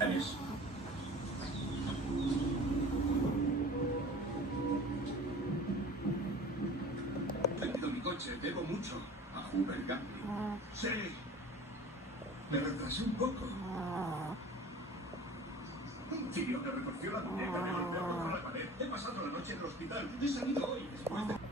¿Eres? He vendido mi coche, debo mucho a Hoover Gambling. Sí. Me retrasé un poco. Un tío me retorció la muñeca, me golpeó contra la pared. He pasado la noche en el hospital. He salido hoy después de...